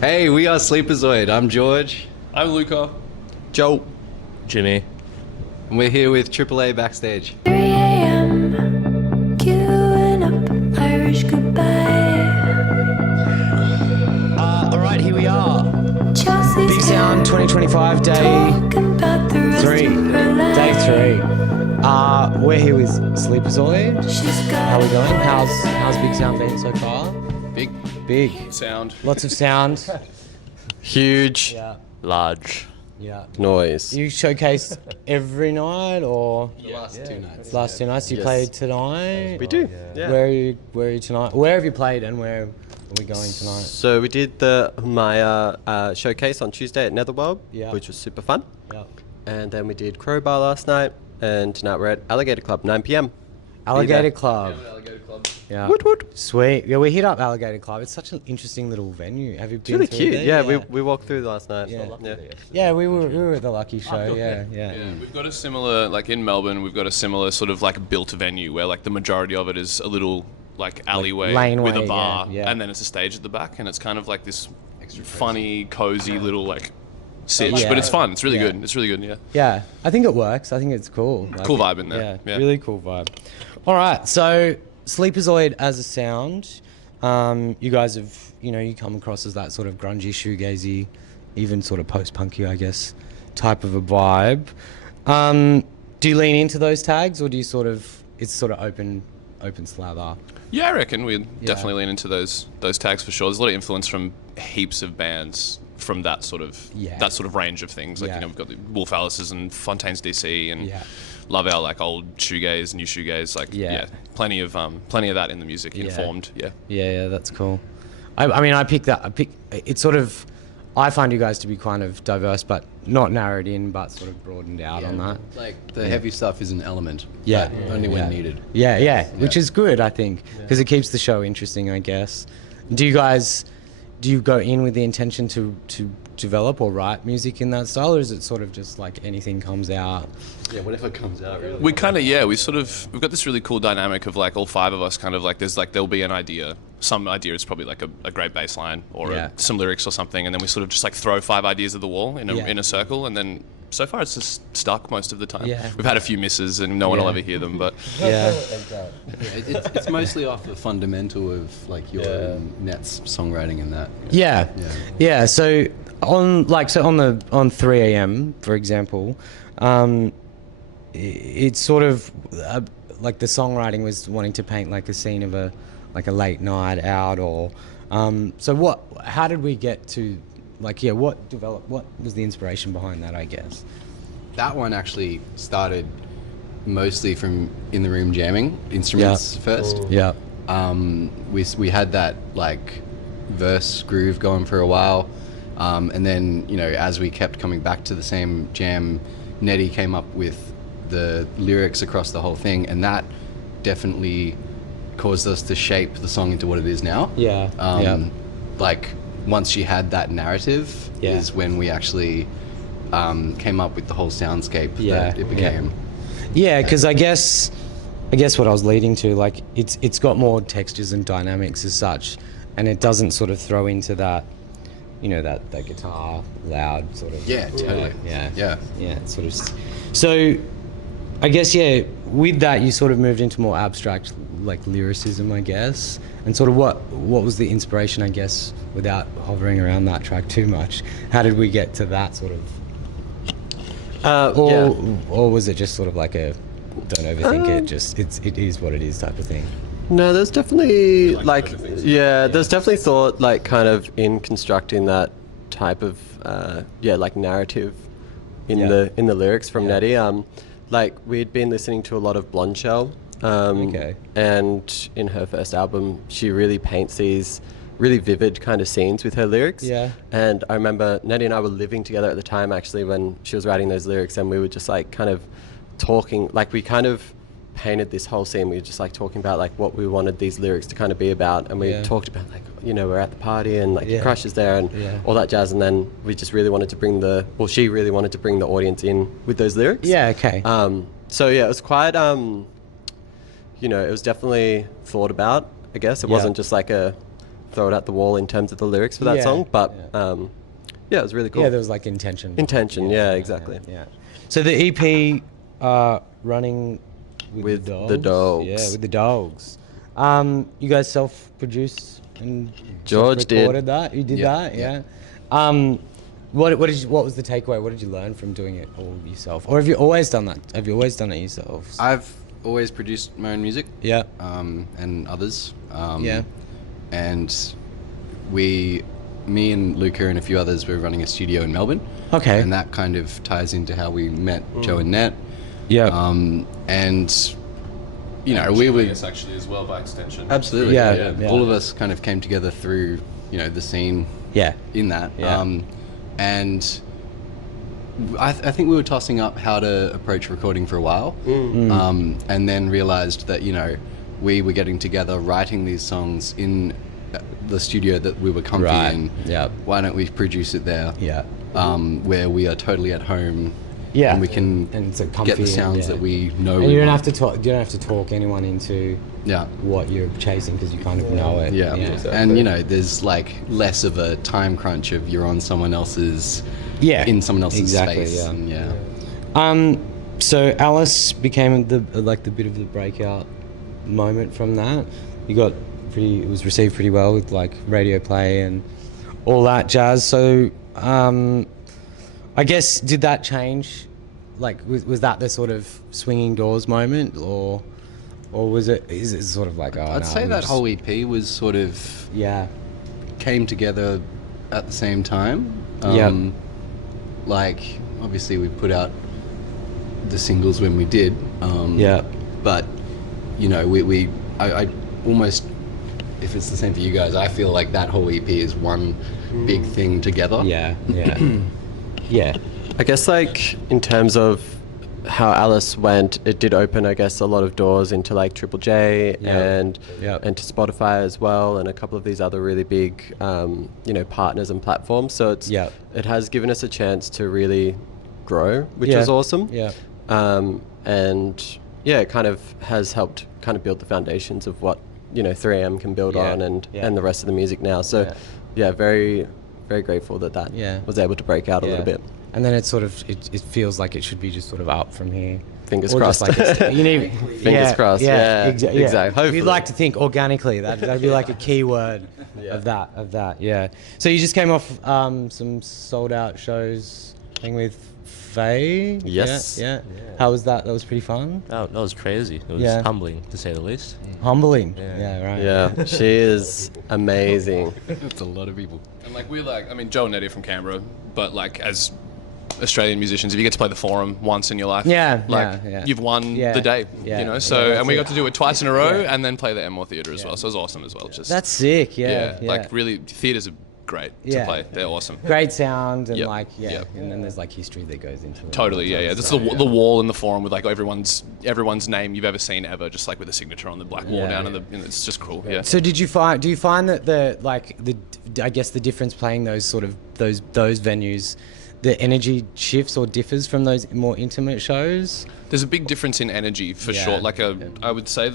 Hey, we are Sleepazoid. I'm George. I'm Luca. Joe. Jimmy. And we're here with AAA Backstage. 3 a.m. queuing up Irish goodbye. Alright, here we are. Chelsea's Bigsound 2025, day talking about the rest 3. of her life. Day 3. We're here with Sleepazoid. She's got How are we going? How's Bigsound been so far? Big. Sound. Lots of sound. Huge Yeah. Large. Yeah. noise. You showcased every night or The last 2 nights. last 2 nights? You Yes. played tonight? We do. Yeah. Where are you tonight? Where have you played and where are we going tonight? So we did my showcase on Tuesday at Netherworld, Yeah. which was super fun. Yeah. And then we did Crowbar last night, and tonight we're at Alligator Club, 9 p.m. Alligator there. Club. Alligator Club. Yeah. Woot woot. Sweet. Yeah, we hit up Alligator Club. It's such an interesting little venue. Have you It's been really through cute. there? Yeah, we walked through last night. Yeah. Yeah. We were at the Lucky Show. Yeah. Yeah, we've got a similar, like in Melbourne, we've got a similar sort of like built venue where like the majority of it is a little like alleyway laneway, with a bar, yeah, yeah. and then it's a stage at the back, and it's kind of like this funny, cozy little like sitch, Yeah. but it's fun. It's really Yeah. good. It's really good. Yeah. Yeah, I think it works. I think it's cool. Like, Cool vibe in there. Yeah, Yeah. really cool vibe. All right, so Sleepazoid as a sound, you guys have, you come across as that sort of grungy, shoegazy, even sort of post-punky, I guess, type of a vibe. Do you lean into those tags, or do you it's sort of open slather? Yeah, I reckon we'd definitely lean into those tags for sure. There's a lot of influence from heaps of bands from that sort of range of things. Like Yeah. we've got the Wolf Alice's and Fontaines DC, and Yeah. love our like old shoegaze, new shoegaze. Like plenty of that in the music. Informed. Yeah. Yeah, that's cool. I mean, it's sort of, I find you guys to be kind of diverse, but not narrowed in, but sort of broadened out on that. Like the heavy stuff is an element. Yeah. But only when needed. Yeah, which is good, I think, because it keeps the show interesting, I guess. Do you go in with the intention to develop or write music in that style, or is it sort of just like anything comes out? Yeah, whatever comes out, really. We kind of we've got this really cool dynamic of like all 5 of us kind of like there'll be an idea. Some idea is probably like a great bass line or some lyrics or something, and then we sort of just like throw 5 ideas at the wall in a circle, and then so far it's just stuck most of the time. Yeah. We've had a few misses and no one will ever hear them, but Yeah. It's mostly off the fundamental of like your Nets songwriting and that. Yeah. So on 3 a.m. for example, it's sort of like the songwriting was wanting to paint like a scene of a late night out, or so how did we get to what was the inspiration behind that, I guess? That one actually started mostly from in the room jamming instruments first. Yeah. We had that like verse groove going for a while, and then as we kept coming back to the same jam, Nettie came up with the lyrics across the whole thing, and that definitely caused us to shape the song into what it is now. Like once she had that narrative is when we actually came up with the whole soundscape that it became. Yeah, because I guess what I was leading to, like it's got more textures and dynamics as such, and it doesn't sort of throw into that, that guitar loud sort of. Yeah, totally. Yeah. It's sort of. So, I guess with that you sort of moved into more abstract like lyricism, I guess, and sort of what was the inspiration, I guess, without hovering around that track too much. How did we get to that sort of? Or was it just sort of like a don't overthink it, just it is what it is type of thing? No, there's definitely there's definitely thought like kind of in constructing that type of like narrative in the lyrics from Nettie. Like we'd been listening to a lot of Blonde Shell, and in her first album, she really paints these really vivid kind of scenes with her lyrics. Yeah. And I remember Nettie and I were living together at the time actually when she was writing those lyrics, and we were just like kind of talking, like we kind of painted this whole scene. We were just like talking about like what we wanted these lyrics to kind of be about, and we talked about like we're at the party and like your crush is there and all that jazz, and then we just really wanted to bring she really wanted to bring the audience in with those lyrics. So it was quite it was definitely thought about, I guess. It wasn't just like a throw it at the wall in terms of the lyrics for that Yeah, song, but yeah. yeah, it was really cool. Yeah, there was like intention. Intention, yeah, exactly. Yeah. So the EP running with the dogs. Yeah, with the dogs. You guys self-produced and George did. recorded that. You did Yeah, that, yeah. What was the takeaway? What did you learn from doing it all yourself, or have you always done that? Have you always done it yourselves? I've always produced my own music. Yeah. And others. Yeah. And me and Luca and a few others were running a studio in Melbourne. Okay. And that kind of ties into how we met Joe and Nat. Yeah. And you know, we were Julius actually as well by extension. absolutely Yeah. all of us kind of came together through, you know, the scene Yeah. in that. Yeah. And I think we were tossing up how to approach recording for a while, and then realized that, you know, we were getting together writing these songs in the studio that we were comfy Right. in. Yeah. Why don't we produce it there? Yeah. Where we are totally at home. Yeah. And we can And it's, like, get the comfy sounds and, yeah. that we know. And we you don't want. have to talk. You don't have to talk anyone into Yeah. what you're chasing because you kind of know it. Yeah. Exactly. And you know, there's like less of a time crunch of you're on someone else's, Yeah. in someone else's Exactly, space. yeah. And yeah. So Alice became the bit of the breakout moment from that. You got it was received pretty well with like radio play and all that jazz. So I guess did that change? Like was that the sort of swinging doors moment, or is it sort of like I'd say that whole EP was sort of yeah came together at the same time. Yep. Like obviously we put out the singles when we did. yeah But you know, I almost, if it's the same for you guys, I feel like that whole EP is one big thing together. yeah yeah I guess like in terms of how Alice went, it did open, I guess, a lot of doors into like Triple J and to Spotify as well, and a couple of these other really big, you know, partners and platforms. So it has given us a chance to really grow, which is awesome. Yeah. And yeah, it kind of has helped kind of build the foundations of what, you know, 3am can build on and the rest of the music now. So yeah, very, very grateful that was able to break out a little bit. And then it's sort of it feels like it should be just sort of up from here. Fingers Or crossed. just like you need, Fingers crossed. Yeah, exactly. Hopefully. We'd like to think organically. That'd be like a key word of that. Yeah. So you just came off some sold out shows, thing with Faye. Yes. Yeah. How was that? That was pretty fun. Oh, that was crazy. It was humbling, to say the least. Humbling. Yeah. Right. Yeah, she is amazing. It's a lot of people. And like we're like, I mean, Joe and Eddie are from Canberra, but like as Australian musicians, if you get to play the Forum once in your life, you've won the day, you know. So and we got to do it twice in a row, and then play the Enmore Theatre as well. So it was awesome as well. Just That's sick. Yeah. like really, theatres are great to play. They're awesome. Great sound and Yep. and then there's like history that goes into it. Totally, yeah. That's the wall in the Forum with like everyone's name you've ever seen ever, just like with a signature on the black wall down in the. And it's just cool. Yeah. So do you find that I guess the difference playing those sort of those venues, the energy shifts or differs from those more intimate shows? There's a big difference in energy for sure. Like I would say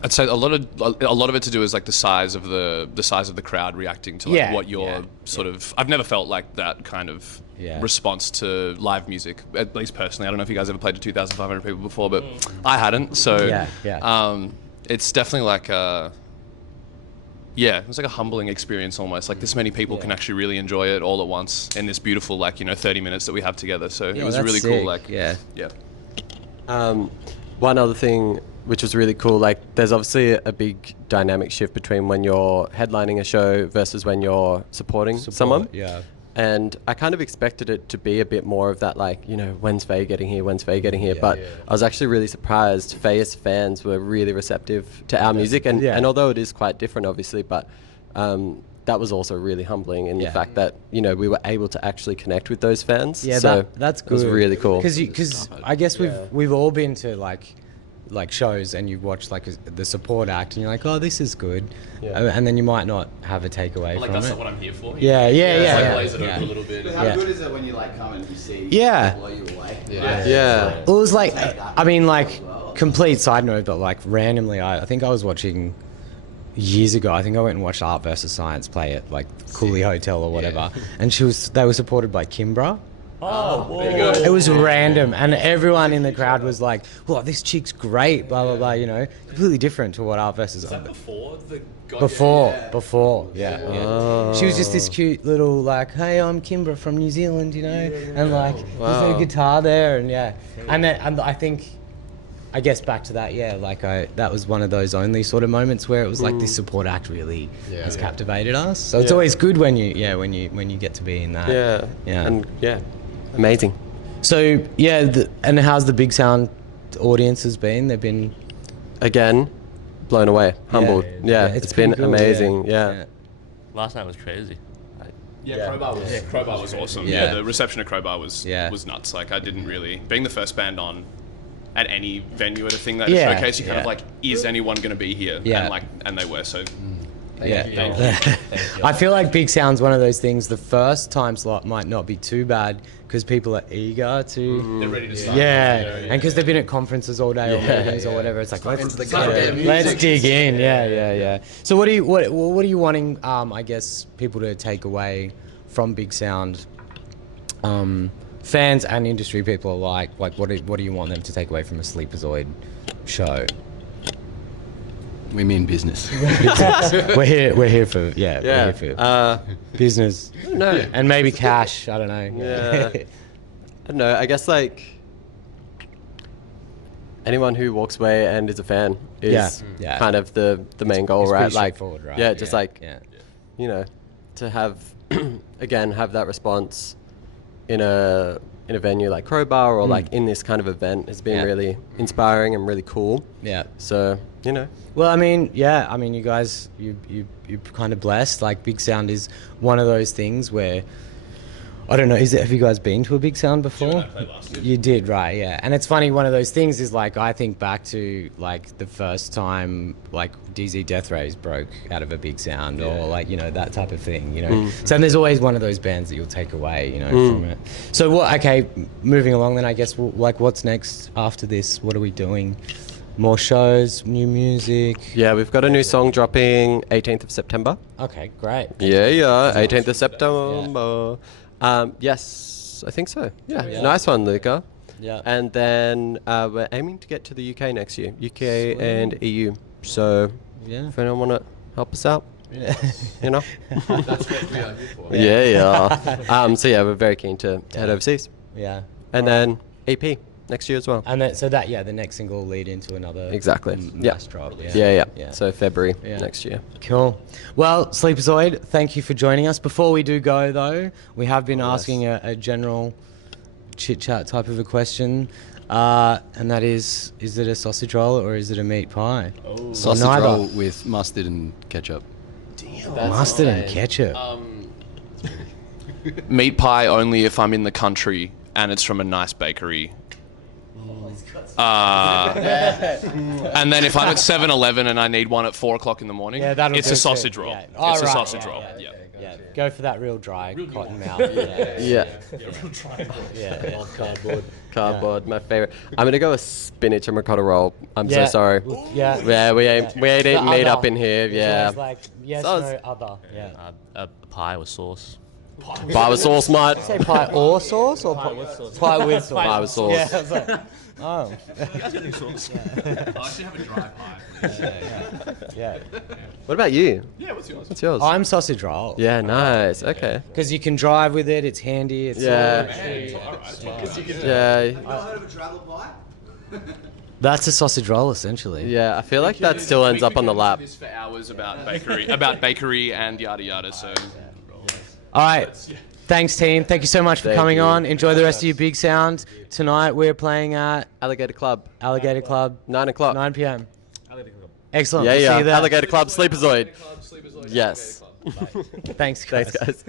I'd say a lot of it to do is like the size of the crowd reacting to like what you're sort of. I've never felt like that kind of response to live music, at least personally. I don't know if you guys ever played to 2,500 people before, but I hadn't. So it's definitely like it was like a humbling experience almost. Like this many people can actually really enjoy it all at once in this beautiful 30 minutes that we have together. So it was really cool. Like one other thing which was really cool, like there's obviously a big dynamic shift between when you're headlining a show versus when you're supporting someone. Yeah. And I kind of expected it to be a bit more of that, like, you know, when's Faye getting here? But I was actually really surprised. Faye's fans were really receptive to our music. And although it is quite different, obviously, but that was also really humbling in the fact that, you know, we were able to actually connect with those fans. Yeah, so that's good. It was really cool. Because I guess we've all been to like shows and you watch like the support act and you're like, oh, this is good, and then you might not have a takeaway from that's it. not what I'm here for. Yeah. Blaze it over a little bit. But how good is it when you like come and you see blow you away? Yeah. Well, it was like, I mean, like complete side note, but like randomly, I think I was watching years ago. I think I went and watched Art versus Science play at like Cooley Hotel or whatever, and they were supported by Kimbra. Oh, whoa. It was random, and everyone in the crowd was like, "Well, this chick's great," blah blah blah. You know, completely different to what Art versus. Was that before the? Before, yeah. Oh. She was just this cute little like, "Hey, I'm Kimbra from New Zealand," you know, and like there's a guitar there, and and then and I think. I guess back to that, that was one of those only sort of moments where it was like this support act really has captivated us. So it's always good when you get to be in that. And amazing. So and how's the Bigsound audiences been? They've been again blown away, humbled. It's been cool, amazing. Yeah. Last night was crazy. Crowbar was awesome. Yeah, the reception at Crowbar was nuts. Like I didn't really being the first band on at any venue at a thing that showcase, you kind of like, is anyone going to be here? And they were. So Thank you. I feel like Bigsound's one of those things. The first time slot might not be too bad because people are eager to. They're ready to start. And because they've been at conferences all day or meetings or whatever, it's like let's dig in. Yeah. So what are you wanting? I guess people to take away from Bigsound. Fans and industry people alike, like what do you want them to take away from a Sleepazoid show? We mean business. We're here for business. No. And maybe cash, I don't know. Yeah. I don't know, I guess like anyone who walks away and is a fan is kind of the main goal, it's right? Like right? You know, to have again have that response in a venue like Crowbar or like in this kind of event has been really inspiring and really cool. Yeah. So, you know. Well, I mean, you guys, you're kind of blessed. Like Bigsound is one of those things where, I don't know, have you guys been to a Bigsound before? Yeah, I played last year. You did, right, yeah. And it's funny, one of those things is like, I think back to like the first time like DZ Death Rays broke out of a Bigsound or like, you know, that type of thing, you know. So there's always one of those bands that you'll take away, you know, from it. So moving along then, I guess, like what's next after this? What are we doing? More shows, new music? Yeah, we've got a new song dropping 18th of September. Okay, great. 18th of September. Yes, I think so. Yeah. Nice one, Luca. Yeah. And then we're aiming to get to the UK next year, UK and EU. So if anyone want to help us out, you know. That's what we are here for. So we're very keen to head overseas. Yeah. And then EP next year as well. And the next single will lead into another mass drop. Yeah. So February next year. Cool. Well, Sleepazoid, thank you for joining us. Before we do go though, we have been asking a general chit chat type of a question, and that is it a sausage roll or is it a meat pie? Sausage roll with mustard and ketchup. Damn, mustard and ketchup. Meat pie only if I'm in the country and it's from a nice bakery. And then if I'm at 7-Eleven and I need one at 4 o'clock in the morning, it's a sausage roll. It's a sausage roll. Yeah. Go for that real dry cotton mouth. Cardboard, my favorite. I'm gonna go with spinach and ricotta roll. I'm so sorry. Yeah, we ain't meat up in here. Yeah. Like yes, no, other. Yeah. A pie with sauce. Pie with sauce, mate. Did you say pie or sauce or pie with sauce? Pie with sauce. Pie with sauce. Yeah, I was like, oh. You guys got any sauce? I actually have a dry pie. Yeah. What about you? Yeah, what's yours? What's yours? I'm sausage roll. Yeah, nice. Okay. Because you can drive with it. It's handy. It's Yeah. Heard of a travel pie? That's a sausage roll, essentially. Yeah, I feel like that still ends up on the lap. This for hours about bakery and yada yada. So. All right. Thanks, team. Thank you so much for coming on. Enjoy the rest of your Bigsound. Tonight we're playing at Alligator Club. 9 o'clock. 9 p.m. Excellent. Yeah. We'll see you there. Alligator Club, Sleepazoid. Yes. Thanks, guys. Thanks, guys.